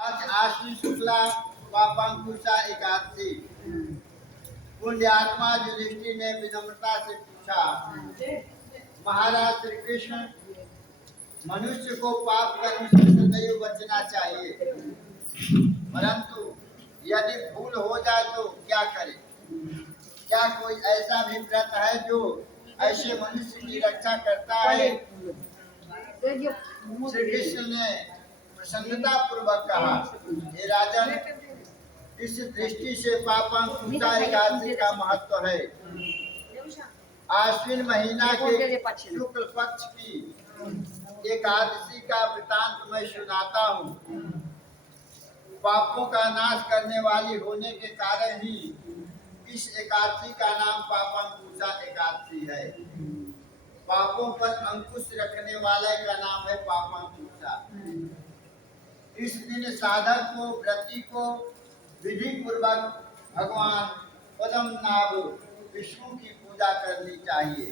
आज आश्विन शुक्ला पापांकुशा एकादशी। पुण्यात्मा युधिष्ठिर ने विनम्रता से पूछा, महाराज श्री कृष्ण, मनुष्य को पाप कर्म से सदैव बचना चाहिए, परंतु यदि भूल हो जाए तो क्या करे? क्या कोई ऐसा भी व्रत है जो ऐसे मनुष्य की रक्षा करता है? श्री कृष्ण ने प्रसन्नता पूर्वक कहा, हे राजन, इस दृष्टि से पापांकुशा एकादशी का महत्व है। आश्विन महीना के शुक्ल पक्ष की एकादशी का वृतांत मैं सुनाता हूँ। पापों का नाश करने वाली होने के कारण ही इस एकादशी का नाम पापांकुशा एकादशी है। पापों पर अंकुश रखने वाले का नाम है पापांकुशा। इस दिन साधक को, व्रती को विधि पूर्वक भगवान पद्मनाभ विष्णु की पूजा करनी चाहिए।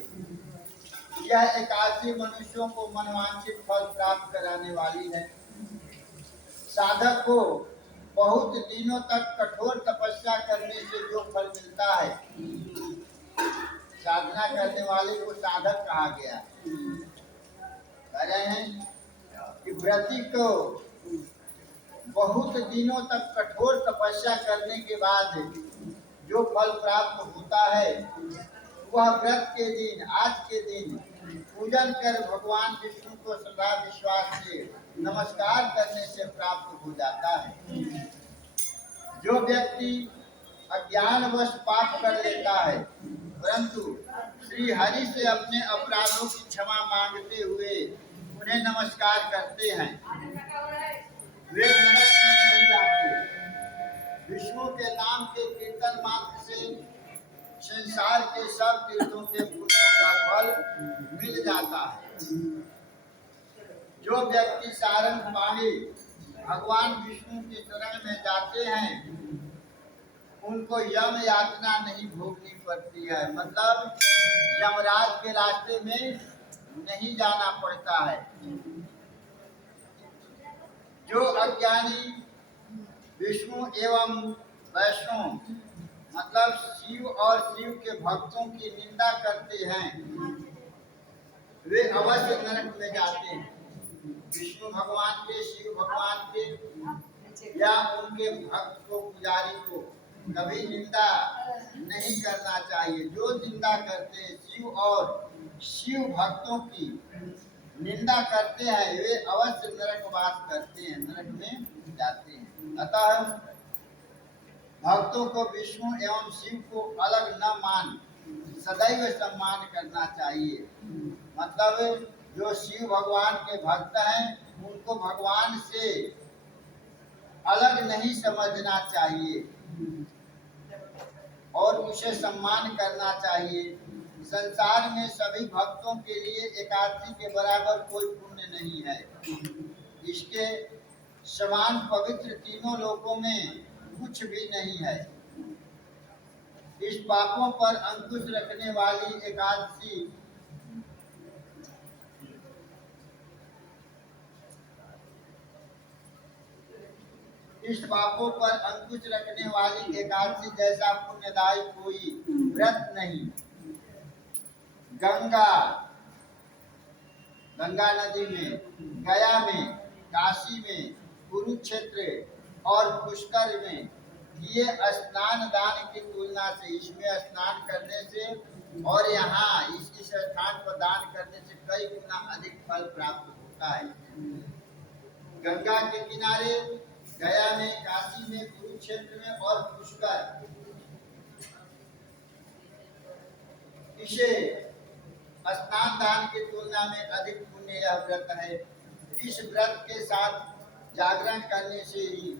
यह एकादशी मनुष्यों को मनवांछित फल प्राप्त कराने वाली है। साधक को बहुत दिनों तक कठोर तपस्या करने से जो फल मिलता है, साधना करने वाले को साधक कहा गया। कह रहे हैं कि व्रती को बहुत दिनों तक कठोर तपस्या करने के बाद जो फल प्राप्त होता है, वह व्रत के दिन, आज के दिन पूजन कर भगवान विष्णु को श्रद्धा विश्वास से नमस्कार करने से प्राप्त हो जाता है। जो व्यक्ति अज्ञानवश पाप कर लेता है, परंतु श्री हरि से अपने अपराधों की क्षमा मांगते हुए उन्हें नमस्कार करते हैं, वे नरक में नहीं जाते। विष्णु के नाम के कीर्तन मात्र से संसार के सब तीर्थों के पुण्यों का फल मिल जाता है। जो व्यक्ति सारंग पाणी भगवान विष्णु की शरण में जाते हैं, उनको यम यातना नहीं भोगनी पड़ती है, मतलब यमराज के रास्ते में नहीं जाना पड़ता है। जो अज्ञानी विष्णु एवं वैष्णव, मतलब शिव और शिव के भक्तों की निंदा करते हैं, वे अवश्य नरक में जाते हैं। विष्णु भगवान के, शिव भगवान के या उनके भक्त को, पुजारी को कभी निंदा नहीं करना चाहिए। जो निंदा करते हैं, शिव और शिव भक्तों की निंदा करते हैं, वे अवश्य नरकवास करते हैं, नरक में जाते हैं। अतः भक्तों को विष्णु एवं शिव को अलग न मान सदैव सम्मान करना चाहिए। मतलब जो शिव भगवान के भक्त हैं, उनको भगवान से अलग नहीं समझना चाहिए और उसे सम्मान करना चाहिए। संसार में सभी भक्तों के लिए एकादशी के बराबर कोई पुण्य नहीं है। इसके समान पवित्र तीनों लोकों में कुछ भी नहीं है। इस पापों पर अंकुश रखने वाली एकादशी इस पापों पर अंकुश रखने वाली एकादशी जैसा पुण्यदायी कोई व्रत नहीं। गंगा नदी में, गया में, काशी में, कुरुक्षेत्र और पुष्कर में किए स्नान दान की तुलना से इसमें स्नान करने से और यहाँ इस स्थान पर दान करने से कई गुना अधिक फल प्राप्त होता है। गंगा के किनारे, गया में, काशी में, कुरुक्षेत्र में और पुष्कर, इसे स्नान दान की तुलना में अधिक पुण्य यह व्रत है। इस व्रत के साथ जागरण करने से ही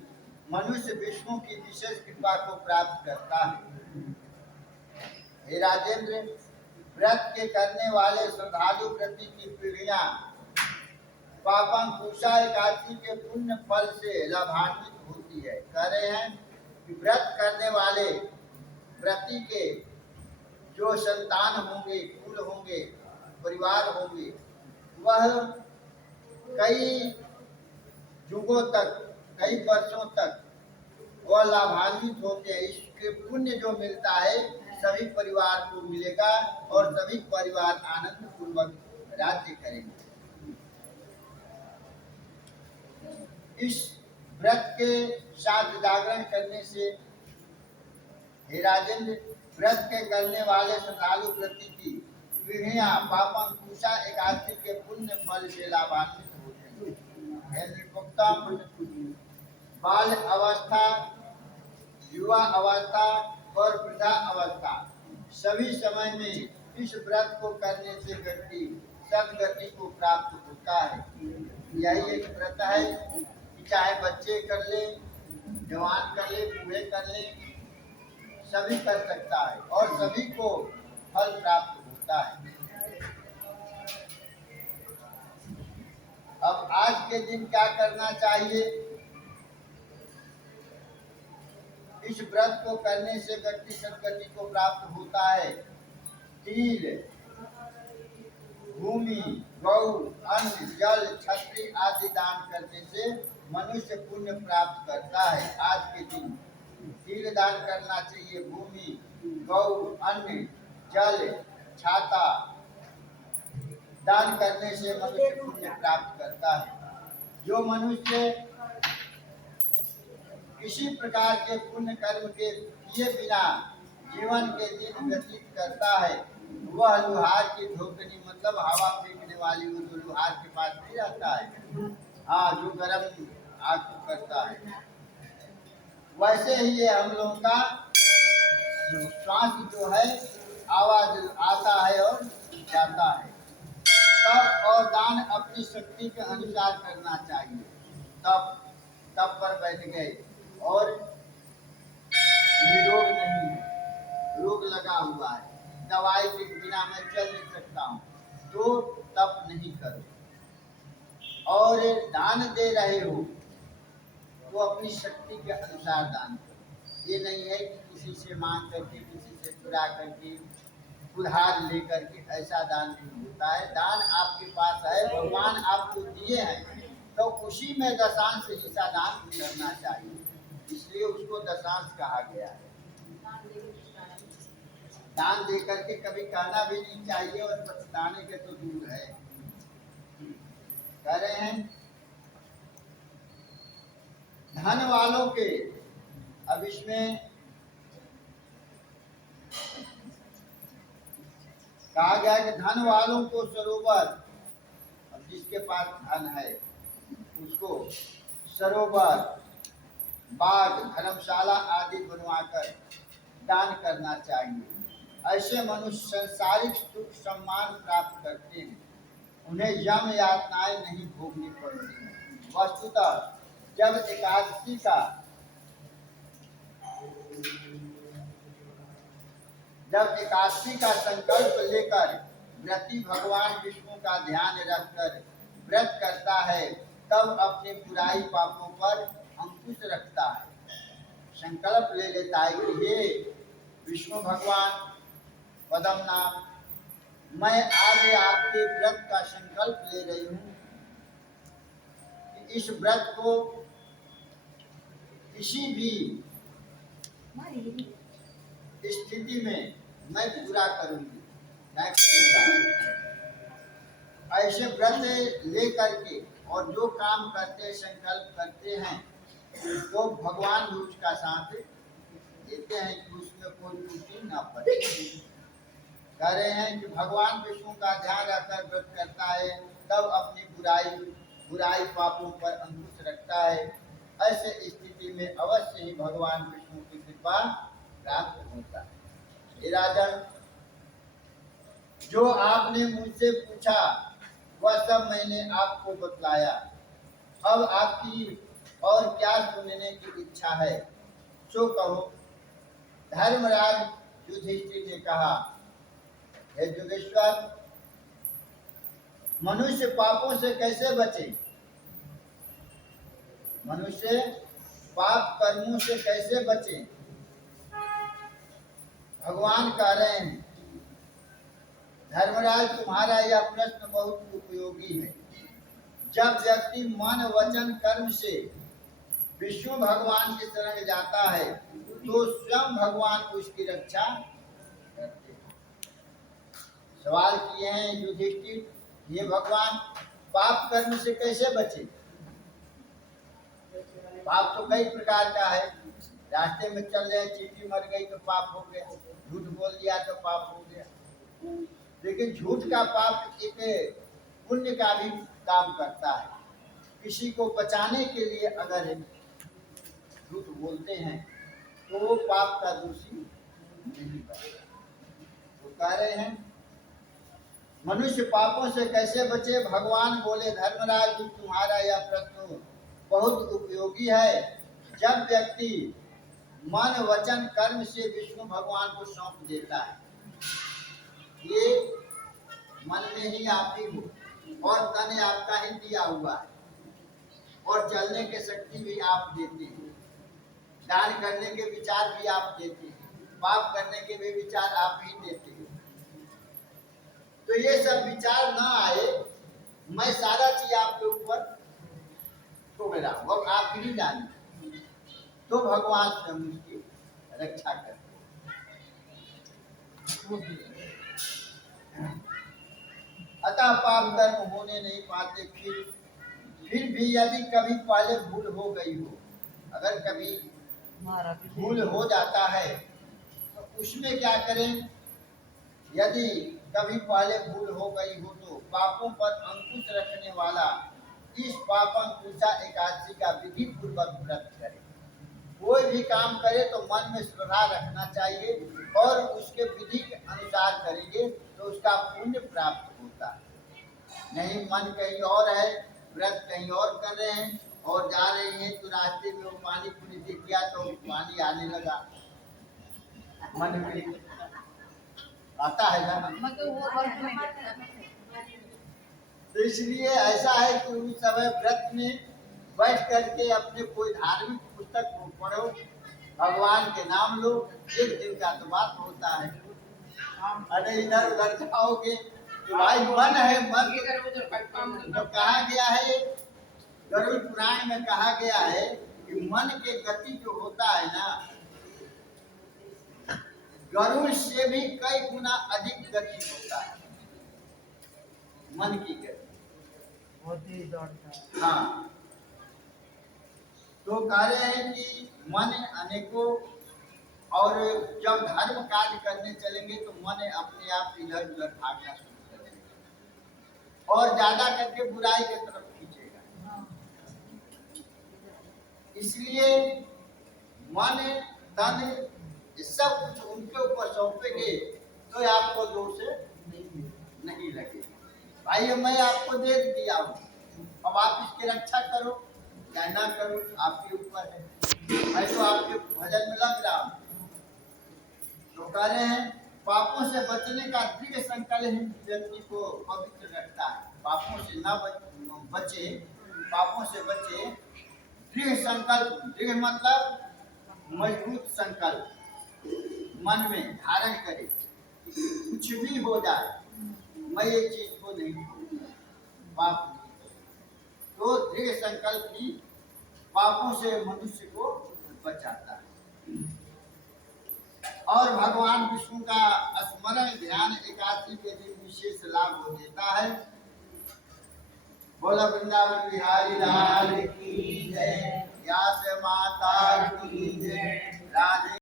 मनुष्य विष्णु की विशेष कृपा को प्राप्त करता है। हे राजेंद्र, व्रत के करने वाले श्रद्धालु व्रती की पीढ़ियां पापांकुशा एकादशी के पुण्य फल से लाभान्वित होती है। कह रहे हैं कि व्रत करने वाले व्रती के जो संतान होंगे, कुल होंगे, परिवार होंगे, वह कई युगों तक कई वर्षों तक वह लाभान्वित होते हैं। इसके पुण्य जो मिलता है सभी परिवार को मिलेगा और सभी परिवार आनंद पूर्वक राज्य करेंगे। इस व्रत के साथ जागरण करने से हे राजेंद्र, व्रत के करने वाले श्रद्धालु व्रती की पीढ़ियां पापम कुशा एकादशी के पुण्य फल से लाभान्वित होते हैं। बाल अवस्था, युवा अवस्था और वृद्धा अवस्था सभी समय में इस व्रत को करने से व्यक्ति सदगति को प्राप्त होता है। यही एक व्रत है कि चाहे बच्चे कर ले, जवान कर ले, बूढ़े कर ले, सभी कर सकता है और सभी को फल प्राप्त होता है। अब आज के दिन क्या करना चाहिए? इस व्रत को करने से व्यक्ति सदगति को प्राप्त होता है। तिल, भूमि, गौ, अन्न, जल, छत्री आदि दान करने से मनुष्य पुण्य प्राप्त करता है। आज के दिन तिल दान करना चाहिए, भूमि, गौ, अन्न, जल, छाता दान करने से मनुष्य पुण्य प्राप्त करता है। जो मनुष्य किसी प्रकार के पुण्य कर्म के किए बिना जीवन के दिन व्यतीत करता है, वह लुहार की धोकनी मतलब हवा फेंकने वाली वो जो लुहार के पास नहीं रहता है, हाँ, जो गर्म आग को करता है, वैसे ही ये हम लोगों का श्वास जो है आवाज आता है और जाता है। तप और दान अपनी शक्ति के अनुसार करना चाहिए। तप पर बैठ गए और निरोग नहीं है, रोग लगा हुआ है, दवाई के बिना मैं चल नहीं सकता हूँ, तो तप नहीं करो। और दान दे रहे हो तो अपनी शक्ति के अनुसार दान करो। ये नहीं है कि किसी से मांग करके, किसी से चुरा करके, उधार लेकर के, ऐसा दान नहीं होता है। दान आपके पास है, भगवान आपको दिए हैं, तो उसी में दशांश हिस्सा दान करना चाहिए, इसलिए उसको दशांश कहा गया है। दान दे करके कभी कहना भी नहीं चाहिए और पछताने के तो दूर है। कह रहे हैं धन वालों के, अब इसमें कहा गया कि धन वालों को सरोवर, अब जिसके पास धन है उसको सरोवर, बाग, धर्मशाला आदि बनवाकर दान करना चाहिए। ऐसे मनुष्य संसारिक सुख सम्मान प्राप्त करते हैं, उन्हें यम यातनाएं नहीं भोगनी पड़ती हैं। वस्तुतः जब एकादशी का संकल्प लेकर व्रती भगवान विष्णु का ध्यान रखकर व्रत करता है, तब अपने बुराई पापों पर अंकुश रखता है। संकल्प ले लेता है कि हे विष्णु भगवान पदम नाम, मैं आज आपके व्रत का संकल्प ले रही हूँ कि इस व्रत को किसी भी स्थिति में मैं पूरा करूंगी, मैं करूंगा। ऐसे व्रत ले करके और जो काम करते संकल्प करते हैं तो भगवान भी उसका साथ देते हैं कि उसमें कोई त्रुटि न पड़े। कह रहे हैं कि भगवान विष्णु का ध्यान रखकर व्रत करता है, तब अपनी बुराई पापों पर अंकुश रखता है। ऐसे स्थिति में अवश्य ही भगवान विष्णु की कृपा प्राप्त होता है। हे राजन, जो आपने मुझसे पूछा वह सब मैंने आपको बतलाया। अब आपकी और क्या सुनने की इच्छा है सो कहो। धर्मराज युधिष्ठिर ने कहा, हे योगेश्वर, मनुष्य पापों से कैसे बचे? मनुष्य पाप कर्मों से कैसे बचे? भगवान कह रहे हैं, धर्मराज तुम्हारा यह प्रश्न बहुत उपयोगी है। जब व्यक्ति मन वचन कर्म से विष्णु भगवान की शरण जाता है तो स्वयं भगवान उसकी रक्षा करते हैं। सवाल किए हैं युधिष्ठिर, ये भगवान पाप कर्म से कैसे बचे? पाप तो कई प्रकार का है। रास्ते में चल रहे चींटी मर गई तो पाप हो गया, झूठ बोल दिया तो पाप हो गया। लेकिन झूठ का पाप एक पुण्य का भी काम करता है। किसी को बचाने के लिए अगर झूठ बोलते हैं तो वो पाप का दोषी नहीं बनता। वो कह रहे हैं मनुष्य पापों से कैसे बचे? भगवान बोले धर्मराज तुम्हारा यह प्रश्न बहुत उपयोगी है। जब व्यक्ति मन वचन कर्म से विष्णु भगवान को सौंप देता है, ये मन में ही आप ही हो और तन आपका ही दिया हुआ है और चलने की शक्ति भी आप देते हैं, दान करने के विचार भी आप देते हैं, पाप करने के भी विचार आप ही देते हैं। तो ये सब विचार ना आए, मैं सारा चीज आपके ऊपर छोड़ रहा हूँ, अब आप ही जानिए, तो भगवान स्वयं उसकी रक्षा करते। अतः पाप कर्म होने नहीं पाते। फिर भी यदि कभी पहले भूल हो गई हो, अगर कभी भूल हो जाता है तो उसमें क्या करें? यदि कभी पहले भूल हो गई हो तो पापों पर अंकुश रखने वाला इस पापंकुशा एकादशी का विधि पूर्वक व्रत करें। कोई भी काम करे तो मन में श्रद्धा रखना चाहिए और उसके विधि के अनुसार करेंगे तो उसका पुण्य प्राप्त होता है। नहीं मन कहीं और है, व्रत कहीं और कर रहे हैं और जा रहे हैं तो रास्ते में वो पानी पूरी दिख गया तो पानी आने लगा, मन में आता है ना। तो इसलिए ऐसा है कि उस समय व्रत में बैठ करके अपने कोई धार्मिक पुस्तक को पढ़ो, भगवान के नाम लो, एक दिन का तो बात होता है। अरे इधर उधर जाओगे तो भाई मन है, मन तो कहा गया है, गरुड़ पुराण में कहा गया है कि मन के गति जो होता है ना, गरुड़ से भी कई गुना अधिक गति होता है मन की गति। हाँ, तो कह रहे हैं कि मन अनेकों, और जब धर्म कार्य करने चलेंगे तो मन अपने आप इधर उधर भागना शुरू करेगा और ज्यादा करके बुराई की तरफ खींचेगा। इसलिए मन तन सब कुछ उनके ऊपर सौंपेंगे तो आपको दोष नहीं लगेगा। भाई मैं आपको दे दिया हूँ, अब आप इसकी रक्षा करो या ना करो आपके ऊपर है। मैं तो आपके भजन में लग रहा हूँ। तो कह रहे हैं पापों से बचने का दृढ़ संकल्प व्यक्ति को पवित्र रखता है। पापों से न बचे, पापों से बचे, दृढ़ संकल्प, दृढ़ मतलब मजबूत संकल्प मन में धारण करे, कुछ भी हो जाए मैं ये चीज को नहीं करूंगा, पाप नहीं। तो दृढ़ संकल्प ही पापों से मनुष्य को बचाता है। और भगवान विष्णु का स्मरण ध्यान एकादशी के दिन विशेष लाभ हो देता है। बोला वृंदावन बिहारी लाल की जय, व्यास माता की जय, राधे।